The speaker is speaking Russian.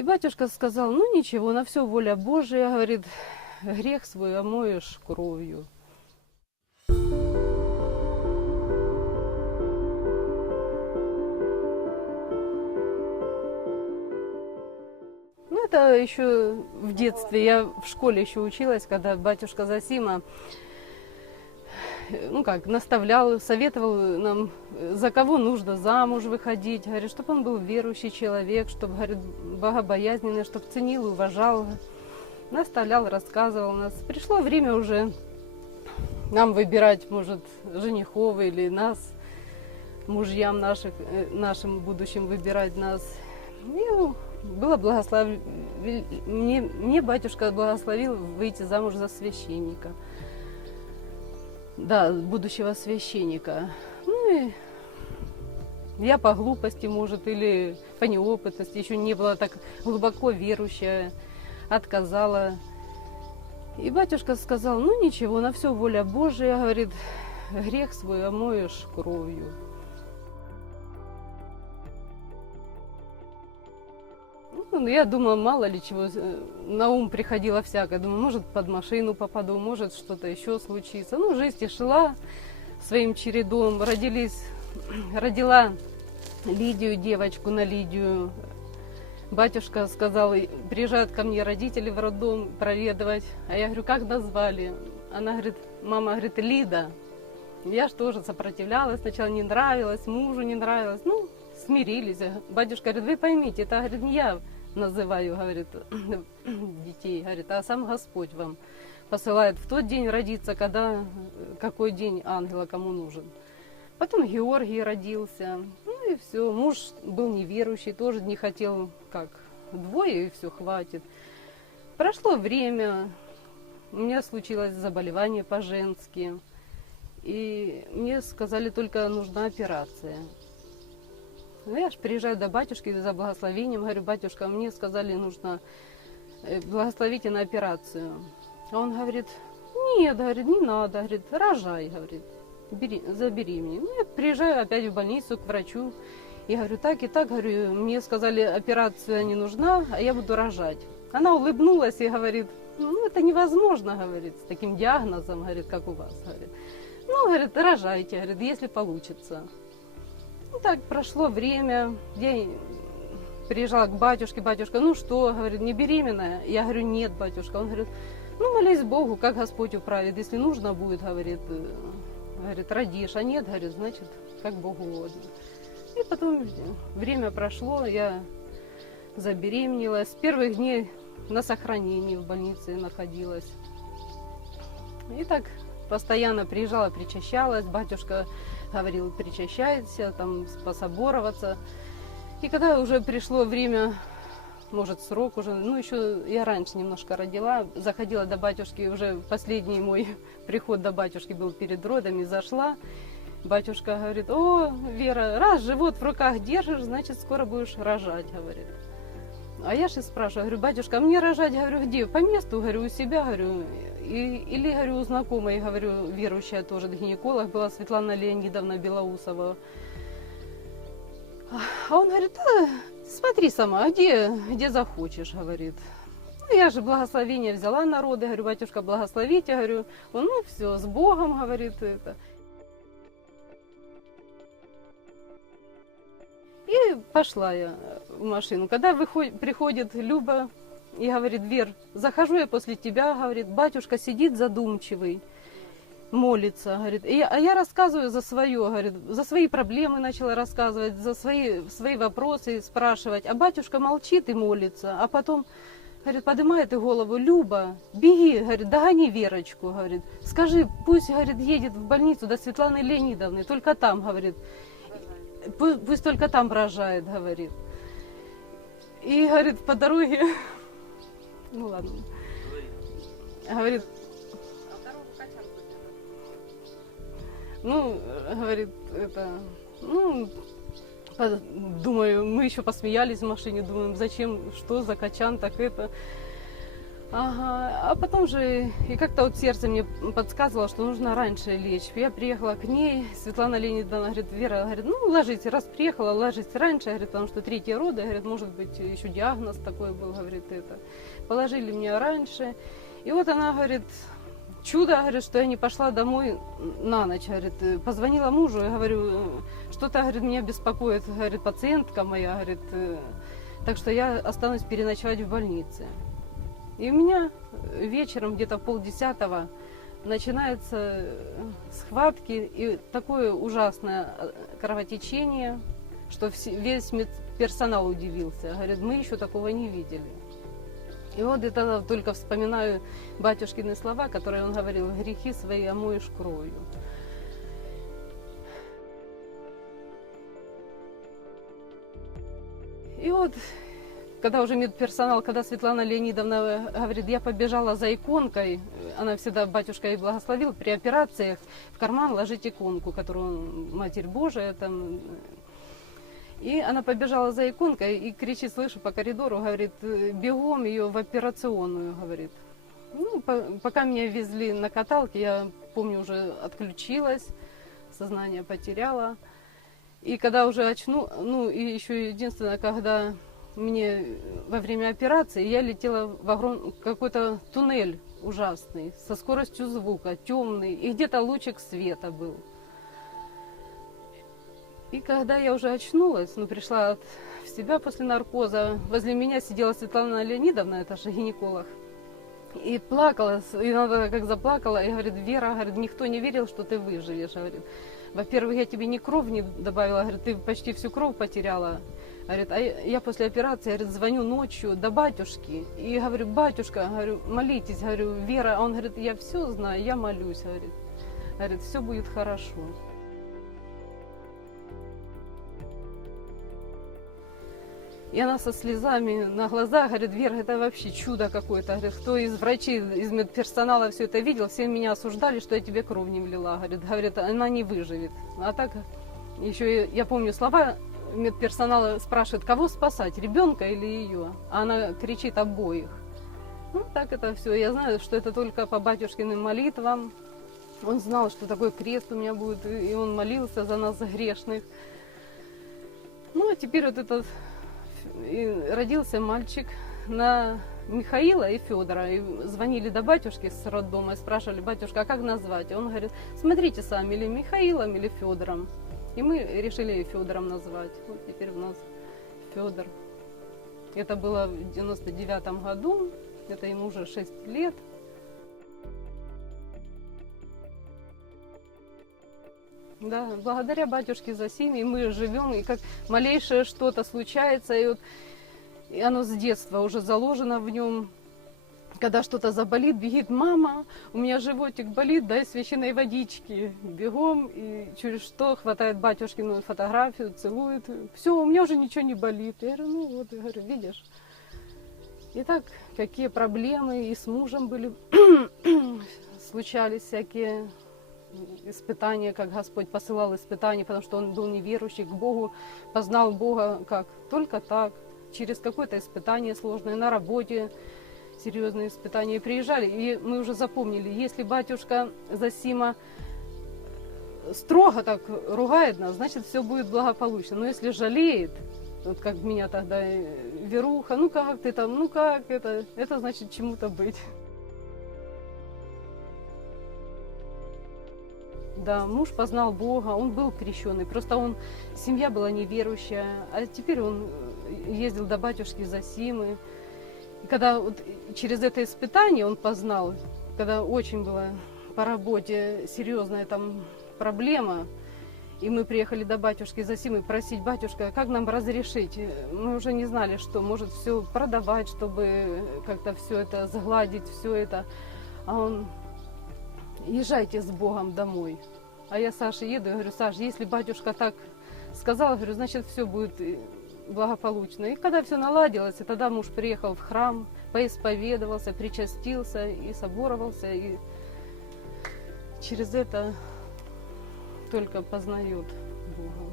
И батюшка сказал, ну ничего, на все воля Божия, говорит, грех свой омоешь кровью. Ну, это еще в детстве, я в школе еще училась, когда батюшка Зосима, ну как, наставлял, советовал нам, за кого нужно замуж выходить, говорит, чтобы он был верующий человек, чтобы, говорит, богобоязненный, чтобы ценил и уважал, наставлял, рассказывал нас. Пришло время уже нам выбирать, может, женихов или нас, мужьям нашим будущим выбирать нас. И было мне батюшка благословил выйти замуж за священника. Да, будущего священника. Ну и я по глупости, может, или по неопытности, еще не была так глубоко верующая, отказала. И батюшка сказал, ну ничего, на все воля Божия, говорит, грех свой омоешь кровью. Ну, я думала, мало ли чего, на ум приходило всякое. Думаю, может, под машину попаду, может, что-то еще случится. Ну, жизнь шла своим чередом. Родила Лидию, девочку на Лидию. Батюшка сказал, приезжают ко мне родители в роддом проведывать. А я говорю, как назвали? Она говорит, мама говорит, Лида. Я же тоже сопротивлялась, сначала не нравилось, мужу не нравилось. Ну, смирились. Батюшка говорит, вы поймите, это, говорит, не я называю, говорит, детей, говорит, а сам Господь вам посылает в тот день родиться, когда, какой день ангела кому нужен. Потом Георгий родился, ну и все. Муж был неверующий, тоже не хотел, как, двое и все, хватит. Прошло время, у меня случилось заболевание по-женски, и мне сказали, только нужна операция. Ну, я же приезжаю до батюшки за благословением, говорю, батюшка, мне сказали, нужно благословите на операцию. А он говорит, нет, говорит, не надо, говорит, рожай, говорит, забеременей. Ну, я приезжаю опять в больницу к врачу, и говорю, так и так, говорю, мне сказали, операция не нужна, а я буду рожать. Она улыбнулась и говорит, ну, это невозможно, говорит, с таким диагнозом, говорит, как у вас, говорит. Ну, говорит, рожайте, говорит, если получится. Ну, так прошло время, я приезжала к батюшке, батюшка, ну что, говорит, не беременная? Я говорю, нет, батюшка. Он говорит, ну, молись Богу, как Господь управит, если нужно будет, говорит, родишь, а нет, говорит, значит, как Богу угодно. И потом время прошло, я забеременела, с первых дней на сохранении в больнице находилась. И так постоянно приезжала, причащалась, батюшка говорил, причащайся, там, пособороваться. И когда уже пришло время, может, срок уже, ну, еще я раньше немножко родила, заходила до батюшки, уже последний мой приход до батюшки был перед родами, зашла. Батюшка говорит, о, Вера, раз живот в руках держишь, значит, скоро будешь рожать, говорит. А я же спрашиваю, говорю, батюшка, а мне рожать, говорю, где? По месту, говорю, у себя, говорю, или, говорю, у знакомой, говорю, верующая тоже гинеколог была, Светлана Леонидовна Белоусова. А он говорит, смотри сама, где захочешь, говорит. Ну, я же благословение взяла народы, говорю, батюшка, благословите, говорю. Он, ну все, с Богом, говорит, это. И пошла я в машину. Когда приходит Люба и говорит, Вер, захожу я после тебя, говорит, батюшка сидит задумчивый, молится, говорит. А я рассказываю за свое, говорит, за свои проблемы начала рассказывать, за свои вопросы спрашивать. А батюшка молчит и молится, а потом, говорит, поднимает и голову, Люба, беги, говорит, догони Верочку, говорит, скажи, пусть, говорит, едет в больницу до Светланы Леонидовны, только там, говорит, пусть только там рожает, говорит. И, говорит, по дороге, ну ладно, говорит, ну, говорит, это, ну, думаю, мы еще посмеялись в машине, думаем, зачем, что за качан, так это. Ага, а потом же, и как-то вот сердце мне подсказывало, что нужно раньше лечь. Я приехала к ней, Светлана Леонидовна говорит, Вера, говорит, ну ложись, раз приехала, ложись раньше, говорит, потому что 3-й роды, говорит, может быть, еще диагноз такой был, говорит, это. Положили меня раньше, и вот она, говорит, чудо, говорит, что я не пошла домой на ночь, говорит, позвонила мужу, я говорю, что-то, говорит, меня беспокоит, говорит, пациентка моя, говорит, так что я останусь переночевать в больнице. И у меня вечером где-то 9:30 начинаются схватки и такое ужасное кровотечение, что весь медперсонал удивился. Говорит, мы еще такого не видели. И вот это только вспоминаю батюшкины слова, которые он говорил, грехи свои омоешь кровью. И вот когда уже медперсонал, когда Светлана Леонидовна говорит, я побежала за иконкой, она всегда, батюшка ей благословил, при операциях в карман ложить иконку, которую Матерь Божия там. И она побежала за иконкой и кричит, слышу по коридору, говорит, бегом ее в операционную, говорит. Ну, пока меня везли на каталке, я помню, уже отключилась, сознание потеряла. И когда уже ну и еще единственное, когда мне во время операции я летела в какой-то туннель ужасный, со скоростью звука, темный, и где-то лучик света был. И когда я уже очнулась, ну, пришла в себя после наркоза, возле меня сидела Светлана Леонидовна, это же гинеколог, и плакала, и она как заплакала, и говорит, Вера, говорит, никто не верил, что ты выживешь, говорит. Во-первых, я тебе ни кровь не добавила, говорит, ты почти всю кровь потеряла. Говорит, а я после операции, говорит, звоню ночью до батюшки и говорю, батюшка, говорю, молитесь, говорю, Вера, а он говорит, я все знаю, я молюсь, говорит, все будет хорошо. И она со слезами на глазах говорит, Вера, это вообще чудо какое-то. Говорит, кто из врачей, из медперсонала все это видел, все меня осуждали, что я тебе кровь не влила. Говорит, она не выживет. А так, еще я помню слова медперсонала, спрашивает, кого спасать, ребенка или ее? А она кричит обоих. Ну, так это все. Я знаю, что это только по батюшкиным молитвам. Он знал, что такой крест у меня будет, и он молился за нас, за грешных. Ну, а теперь вот этот... И родился мальчик на Михаила и Федора. И звонили до батюшки с роддома и спрашивали, батюшка, а как назвать? И он говорит, смотрите сами, или Михаилом, или Федором. И мы решили Федором назвать. Вот теперь у нас Федор. Это было в 99-м году, это ему уже 6 лет. Да, благодаря батюшке Зосиме мы живем, и как малейшее что-то случается, и, вот, и оно с детства уже заложено в нем. Когда что-то заболит, бегит, мама, у меня животик болит, дай священной водички. Бегом, и через что хватает батюшкину фотографию, целует. Все, у меня уже ничего не болит. Я говорю, ну вот, я говорю, видишь. И так, какие проблемы и с мужем были, случались всякие испытания, как Господь посылал испытания, потому что он был неверующий, к Богу, познал Бога как? Только так, через какое-то испытание сложное, на работе серьезные испытания. И приезжали, и мы уже запомнили, если батюшка Зосима строго так ругает нас, значит все будет благополучно. Но если жалеет, вот как меня тогда Веруха, ну как ты там, ну как это значит чему-то быть. Да, муж познал Бога, он был крещеный, просто семья была неверующая, а теперь он ездил до батюшки Зосимы. И когда вот через это испытание он познал, когда очень была по работе серьезная там проблема, и мы приехали до батюшки Зосимы просить, батюшка, как нам разрешить? Мы уже не знали, что, может все продавать, чтобы как-то все это загладить, все это. А он... Езжайте с Богом домой. А я Саше еду и говорю, Саш, если батюшка так сказал, говорю, значит все будет благополучно. И когда все наладилось, и тогда муж приехал в храм, поисповедовался, причастился и соборовался, и через это только познает Бога.